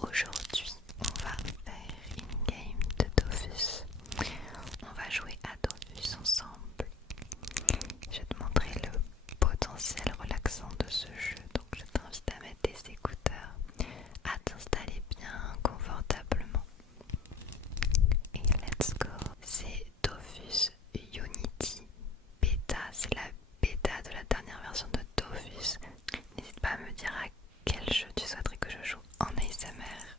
Aujourd'hui, on va faire une game de Dofus. On va jouer à Dofus ensemble. Je vais te montrer le potentiel relaxant de ce jeu. Donc je t'invite à mettre tes écouteurs, à t'installer bien confortablement. Et let's go. C'est Dofus Unity Beta. C'est la bêta de la dernière version de Dofus. N'hésite pas à me dire à quel jeu tu souhaiterais que je joue en ASMR.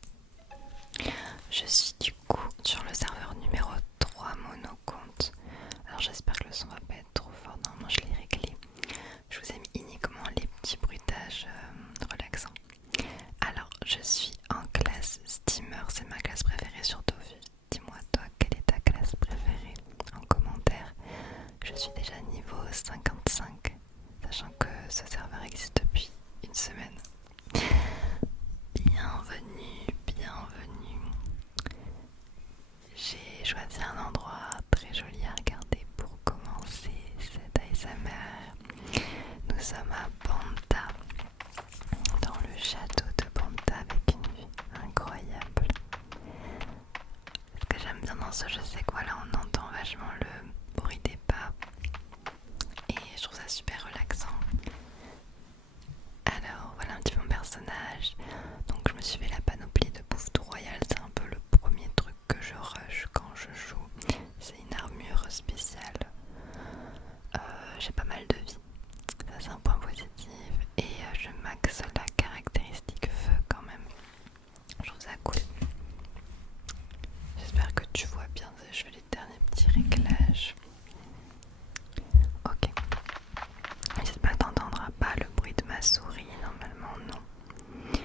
Je suis du coup sur le serveur numéro 3 monocompte. Alors j'espère que le son va pas être trop fort, normalement je l'ai réglé. Je vous ai mis uniquement les petits bruitages relaxants. Alors je suis en classe Steamer, c'est ma classe préférée sur Dofus. Dis-moi toi quelle est ta classe préférée en commentaire. Je suis déjà niveau 55, sachant que ce serveur existe depuis une semaine. Bienvenue, bienvenue. J'ai choisi un endroit très joli à regarder pour commencer cette ASMR. Nous sommes à Banta, dans le château de Banta avec une vue incroyable. Ce que j'aime bien dans ce jeu, c'est que voilà, on entend vachement le bruit des pas et je trouve ça super relaxant. Alors voilà un petit peu mon personnage. Donc je me suis fait la panoplie de Bouffe-Tout Royal, c'est un peu le premier truc que je rush quand je joue. C'est une armure spéciale. J'ai pas mal de vie, ça c'est un point positif. Et je maxe la caractéristique feu quand même. Je trouve ça cool. J'espère que tu vois bien, je fais les derniers petits réglages. Ok. J'espère que t'entendras pas le bruit de ma souris, normalement non.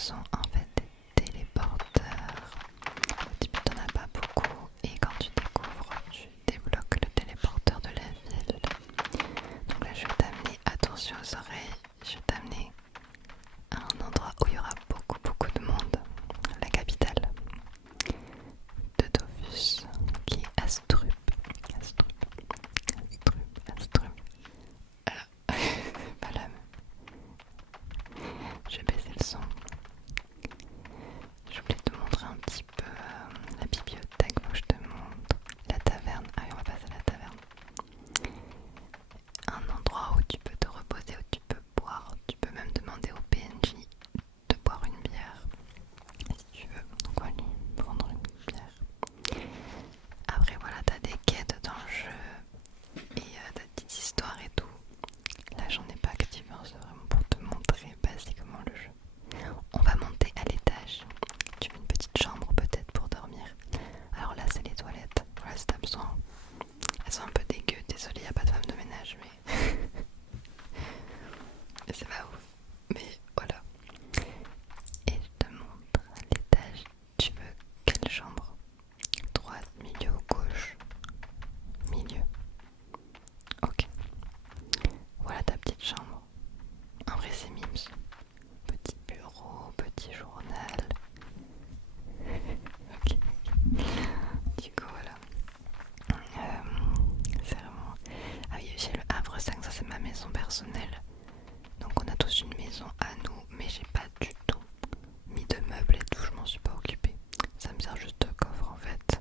sont en fait des téléporteurs. Au début t'en as pas beaucoup et quand tu découvres, tu débloques le téléporteur de la ville. Donc là je vais t'amener, attention aux oreilles, je vais t'amener à un endroit où il y aura beaucoup de monde, la capitale de Dofus qui est Astrup. Astrup. C'est pas la même. Je vais baisser le son. Je voulais te montrer un petit peu la bibliothèque, faut que je te montre. La taverne, ah oui on va passer à la taverne. Un endroit où tu peux te reposer, où tu peux boire, tu peux même demander au PNJ de boire une bière si tu veux. Donc on va lui prendre une bière. Après voilà, t'as des quêtes dans le jeu et des petites histoires et tout. Là j'en ai pas activé, hein, c'est vraiment pour te montrer basiquement le jeu. On va monter à l'étage. Tu veux une petite chambre peut-être pour dormir. Alors là c'est les toilettes. Voilà si t'as besoin. Elles sont un peu dégueu, désolée, y a pas de femme de ménage mais c'est pas ouf. Mais voilà. Et je te montre à l'étage. Tu veux quelle chambre? Droite, milieu ou gauche? Milieu. Ok. Voilà ta petite chambre. En vrai c'est mimes. Petit bureau, petit journal. Ok. Du coup voilà. C'est vraiment... Ah oui, j'ai le Havre 5, ça c'est ma maison personnelle. Donc on a tous une maison à nous, mais j'ai pas du tout mis de meubles et tout, je m'en suis pas occupée. Ça me sert juste de coffre en fait,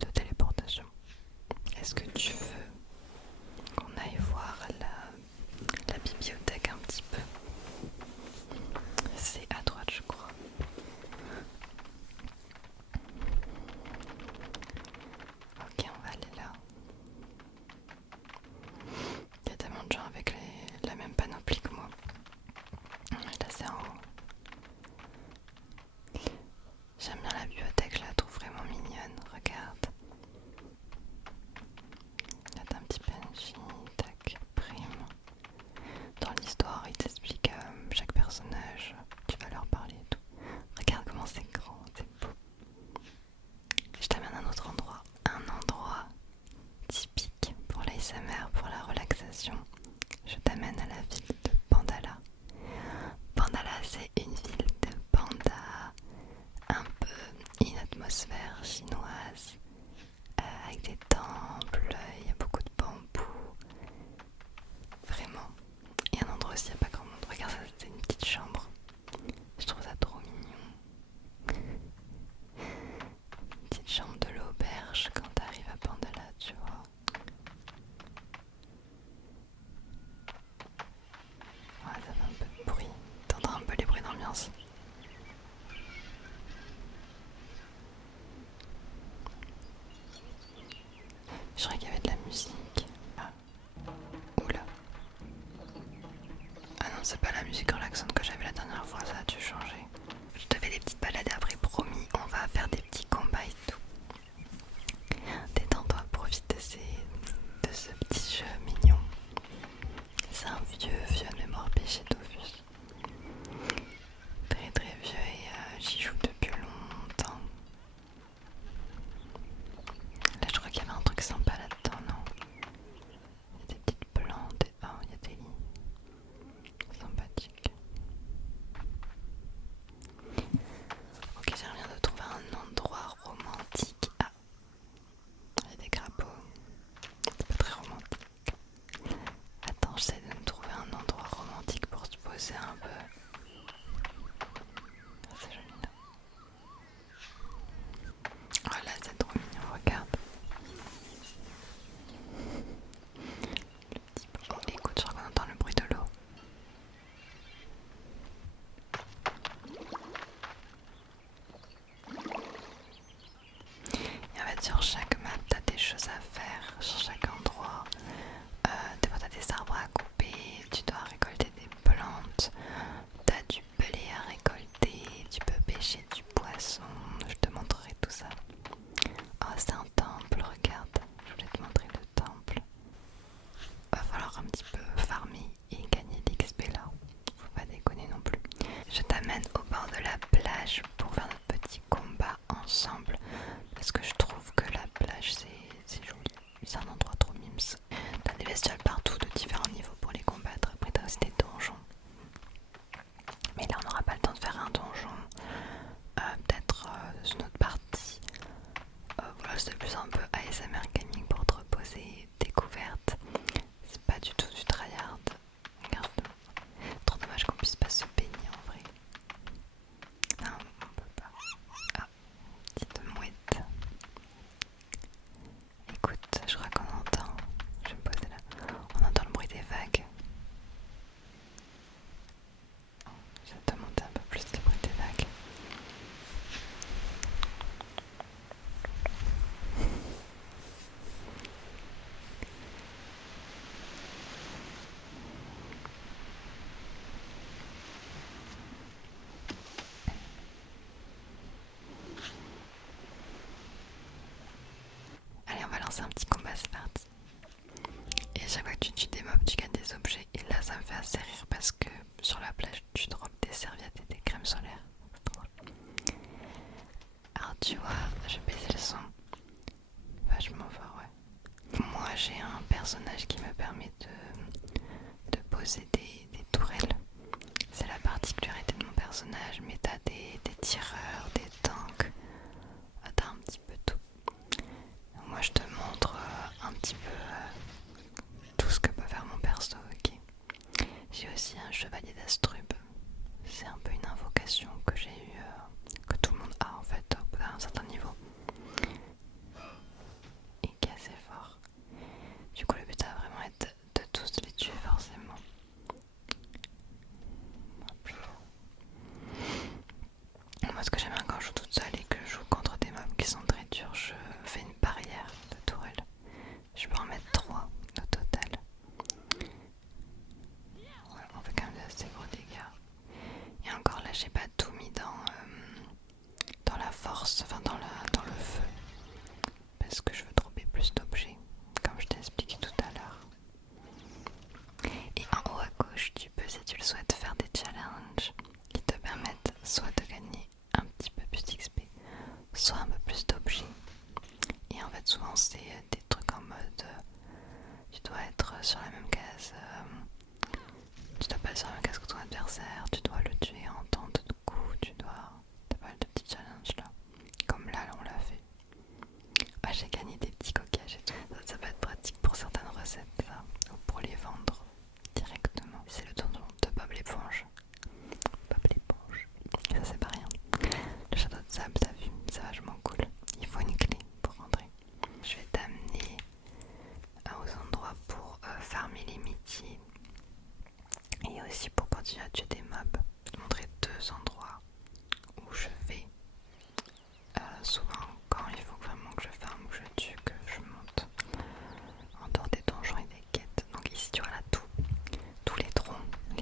de téléportation. Est-ce que tu veux qu'on aille voir la bibliothèque un petit peu? C'est à droite je crois. Ok, on va aller là. Il y a tellement de gens avec la même panoplie que moi. Là c'est en haut. J'aime bien la bibliothèque, je la trouve vraiment mignonne. Regarde. Là t'as un petit PNJ, tac, prime. Dans l'histoire, il t'explique chaque personnage, tu vas leur parler et tout. Regarde comment c'est grand, c'est beau. Je t'amène à un autre endroit. Un endroit typique pour l'ASMR, pour la relaxation. Je t'amène à la ville de Pandala. Pandala, c'est une ville de pandas, un peu une atmosphère chinoise, avec des temples, il y a beaucoup de bambous. Vraiment. Et un endroit aussi, il n'y a pas grand monde. Regarde, ça c'est une petite chambre. Je trouve ça trop mignon. Une petite chambre de l'auberge quand t'arrives à Pandala, tu vois. Ouais, ça fait un peu de bruit. T'entends un peu les bruits d'ambiance. Je croyais qu'il y avait de la musique. Ah. Oula. Ah non, c'est pas la musique relaxante que j'avais la dernière fois, ça a dû changer. Je te fais des petites balades après, promis, on va faire des petits combats et tout. Détends-toi, profite de ce petit jeu mignon. C'est un vieux mémoire péché Dofus. Très je t'amène au bord de la plage pour faire notre petit combat ensemble. Parce que je trouve que la plage c'est joli. C'est un endroit trop mimes. T'as des bestioles partout de différents niveaux pour les combattre. Après t'as aussi des donjons. Mais là on n'aura pas le temps de faire un donjon. Peut-être dans une autre partie. Voilà, c'est plus un peu ASMR gaming pour te reposer, découverte. C'est pas du tout du tryhard. Regarde, trop dommage qu'on puisse pas se baigner en vrai. Non, on peut pas. Ah, petite mouette. Écoute, je crois qu'on entend. Je vais me poser là. On entend le bruit des vagues. Je vais te monter un peu plus le bruit des vagues. Allez, on va lancer un petit combat, c'est parti. Et à chaque fois que tu tues des mobs, tu gagnes des objets. Et là, ça me fait assez rire parce que sur la plage, tu drops des serviettes et des crèmes solaires. C'est drôle. Alors, tu vois, je vais baisser le son. Vachement fort, ouais. Moi, j'ai un personnage qui me permet de poser des tourelles. C'est la particularité de mon personnage. Mais t'as des tireurs, des tanks. T'as un petit peu tout. Moi, je te montre un petit peu tout ce que peut faire mon perso, ok. J'ai aussi un chevalier d'Astrub. C'est un peu une invocation que j'ai eu, que tout le monde a en fait au bout d'un certain niveau. Et qui est assez fort. Du coup le but ça va vraiment être de tous les tuer forcément. Moi ce que j'aime bien quand je joue toute seule et que je joue contre des mobs qui sont très durs, je fais une barrière de tourelle. Je peux en mettre 3 au total. Ouais, on fait quand même assez gros dégâts. Et encore là j'ai pas tout mis dans la force, enfin dans le feu. Parce que je veux dropper plus d'objets, comme je t'ai expliqué tout à l'heure. Et en haut à gauche, tu peux, si tu le souhaites, faire des challenges qui te permettent soit de gagner un petit peu plus d'XP, soit un peu plus d'objets. Et en fait, souvent, c'est des trucs en mode tu dois être sur la même case, tu dois pas être sur la même case que ton adversaire, tu dois le tuer en temps de coup, t'as pas mal de petits challenges là. Comme là, on l'a fait. Ah, j'ai gagné des petits coquillages et tout. Ça va être pratique pour certaines recettes, ça, ou pour les vendre directement. C'est le donjon de Bob l'éponge. Bob l'éponge. Ça, c'est pas rien. Le château de sable, t'as vu, c'est vachement cool. Il faut une clé pour rentrer. Je vais t'amener aux endroits pour farmer les métiers et aussi pour continuer à tuer des mobs. Je vais te montrer 2 endroits où je vais souvent quand il faut vraiment que je farme, que je tue, que je monte en dehors des donjons et des quêtes. Donc ici tu vois là tous les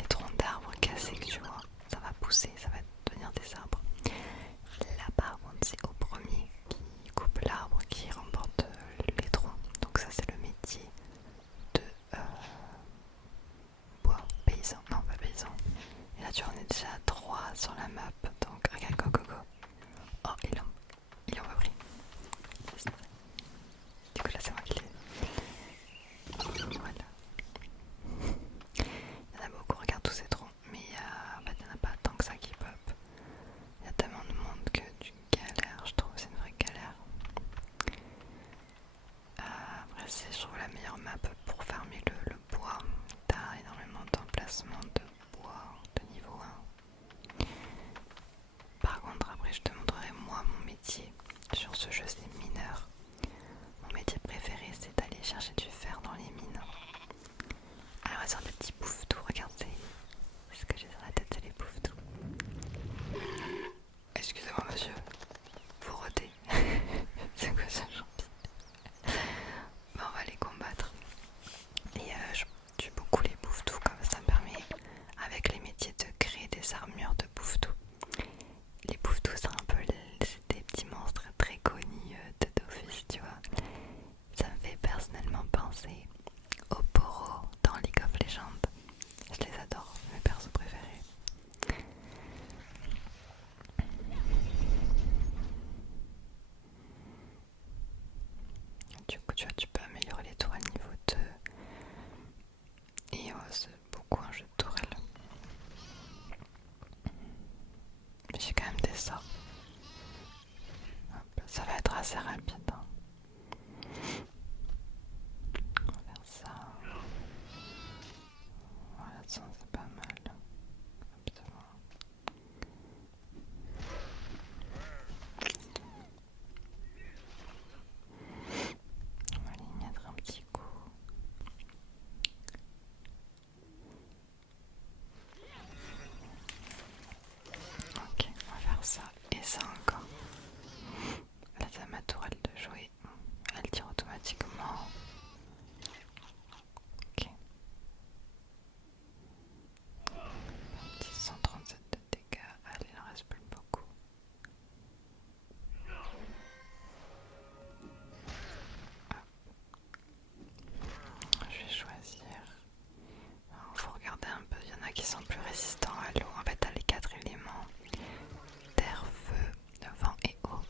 troncs d'arbres cassés que tu vois, ça va pousser, ça va devenir des arbres. Là par contre c'est au premier qui coupe l'arbre qui remporte les troncs. Donc ça c'est le métier de bois paysan, non pas paysan. Et là tu vois on est déjà à 3 sur la map, donc regarde go go go. Oh il en va pris. Du coup là c'est moi qui l'ai. Voilà. Il y en a beaucoup, regarde tous ces troncs, mais en fait il n'y en a pas tant que ça qui pop. Il y a tellement de monde que tu galères, je trouve, c'est une vraie galère. Après c'est je trouve la meilleure map pour farmer le bois. T'as énormément d'emplacements de bois de niveau 1. Par contre après je te montrerai moi mon métier. Sur ce jeu c'est mineur. Mon métier préféré c'est d'aller chercher du fer dans les mines. Alors on va des petits bouffes-tout, regarde ce que j'ai sur la tête, c'est les bouffes-tout. Excusez-moi monsieur, vous rôtez. C'est quoi ça champi? Bon, on va les combattre. Et je tue beaucoup les bouffes-tout, comme ça me permet avec les métiers de créer des armures de bouffes-tout. Les bouffes-tout c'est un peu c'est des petits monstres très connus de Dofus, tu vois. Ça me fait personnellement penser aux Poro dans League of Legends. Je les adore, mes persos préférés. j'ai quand même des sorts. Hop, ça va être assez rapide. Hein. On va faire ça. Voilà, ça c'est pas mal. Hop, on va lui mettre un petit coup. Ok, on va faire ça et ça encore. Là, c'est à ma tour de jouer. Elle tire automatiquement. Ok. Un petit 137 de dégâts. Allez, il en reste plus beaucoup. Je vais choisir. Il faut regarder un peu. Il y en a qui sont plus résistants à l'eau. En fait, t'as les 4 éléments. Terre, feu, vent et eau.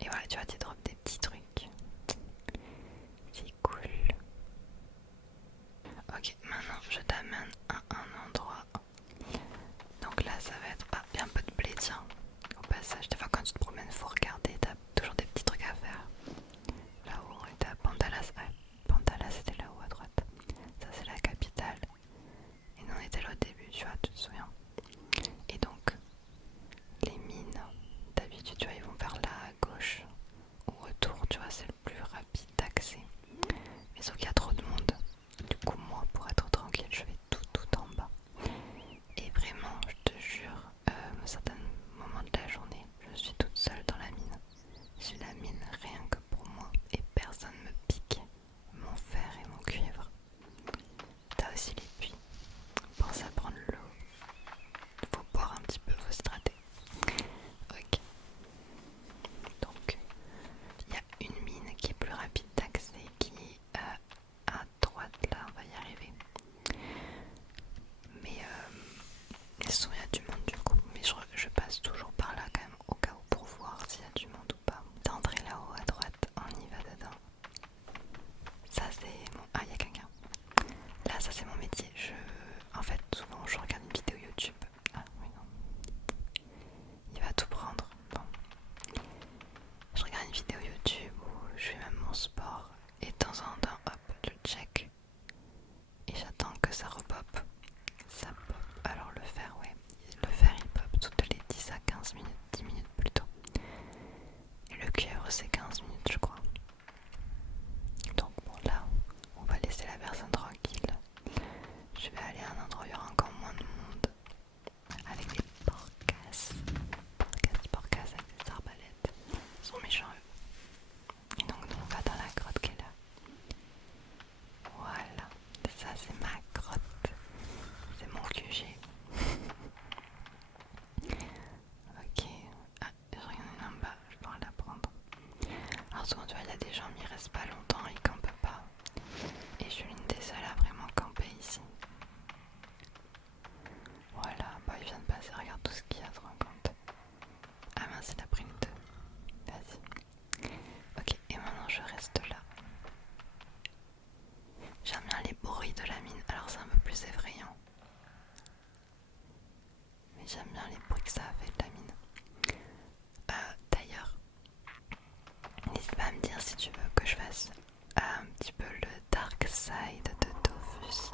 Et voilà, tu vois, tu drops des petits trucs. C'est cool. Ok, maintenant je t'amène à un endroit. Donc là, ça va être... Ah, il y a un peu de blé, tiens. Au passage, des fois quand tu te promènes, faut regarder. T'as toujours des petits trucs à faire. Là-haut, et t'as Pandalas. Ouais, Pandalas, c'était là-haut à droite. Ça, c'est la capitale. Et nous, on était là au début, tu vois, tu te souviens. Et donc, les mines, d'habitude, tu vois, ils vont vers la gauche. Ou retour, tu vois, c'est le plus rapide d'accès. Mais sauf qu'il y a trop de monde. Du coup, moi, pour être tranquille, je vais tout en bas. Et vraiment, je te jure, à certains moments de la journée, je suis toute seule dans la mine. J'ai la mine rien que pour moi et personne me pique mon fer et mon cuivre. T'as aussi les puits. Pense à prendre l'eau. Faut boire un petit peu, faut se hydrater. Ok. Donc, il y a une mine qui est plus rapide d'accès, qui est à droite là, on va y arriver. Mais souvent il y a du monde du coup, mais je passe toujours par là quand même au cas où pour voir s'il y a du monde ou pas. D'entrer là-haut à droite, on y va dedans. Ça c'est mon... Ah, il y a quelqu'un. Là, ça c'est mon métier. En fait, souvent je regarde une vidéo YouTube. Ah oui, non. Il va tout prendre. Bon. Je regarde une vidéo YouTube où je fais même mon sport et de temps en temps, hop, je check et j'attends que ça repop. Ça pop. Alors le fer, ouais. Le fer il pop toutes les 10 à 15 minutes, 10 minutes plutôt. Et le cuivre c'est 15 minutes je crois. Donc bon là, on va laisser la personne tranquille. Je vais aller à un endroit où il y aura encore moins de monde. Avec des porcasses. Porcasses avec des arbalètes. Ils sont méchants eux. Et donc nous on va dans la grotte qui est là. Voilà. Ça c'est ma grotte. C'est mon QG. Ok. Ah, j'ai rien en bas. Je pourrais la prendre. Alors souvent tu vois il y a des gens mais ils restent pas longtemps, ils campent pas. Et je suis l'une des seules à vraiment camper ici. Voilà, bah il vient de passer, regarde tout ce qu'il y a, te rends compte. Ah mince, il a pris une 2. Vas-y. Ok, et maintenant je reste là. J'aime bien les bruits de la mine, alors c'est un peu plus effrayant. Mais j'aime bien les bruits que ça a fait de la mine. D'ailleurs, n'hésite pas à me dire si tu veux que je fasse un petit peu le dark side de Dofus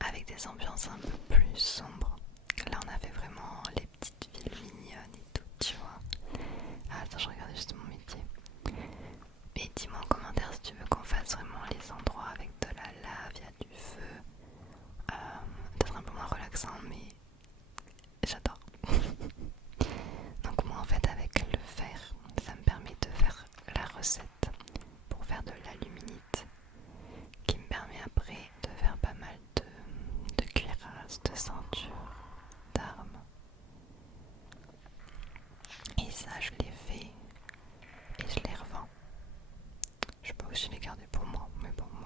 avec des ambiances un peu plus sombres. Là on a fait vraiment les petites villes mignonnes et tout, tu vois. Ah, attends, je regardais juste mon métier. Mais dis-moi en commentaire si tu veux qu'on fasse vraiment les endroits avec de la lave, il y a du feu. Peut-être un peu moins relaxant, mais j'adore. Donc moi en fait avec le fer, ça me permet de faire la recette pour faire de l'aluminite qui me permet après de faire pas mal de cuirasses, de ceintures, d'armes. Et ça je les fais et je les revends. Je peux aussi les garder pour moi, mais bon, moi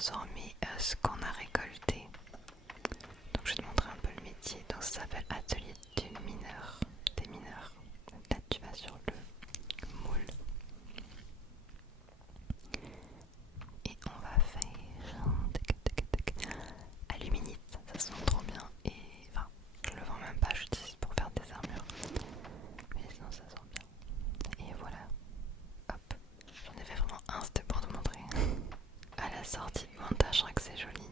transformer ce qu'on a récolté. Donc je vais te montrer un peu le métier. Donc ça s'appelle atelier du mineur, des mineurs. Là tu vas sur le moule et on va faire aluminite, ça sent trop bien et enfin je le vends même pas, j'utilise pour faire des armures mais sinon ça sent bien. Et voilà, hop, j'en ai fait vraiment un, c'était pour te montrer. À la sortie du montage, je crois que c'est joli.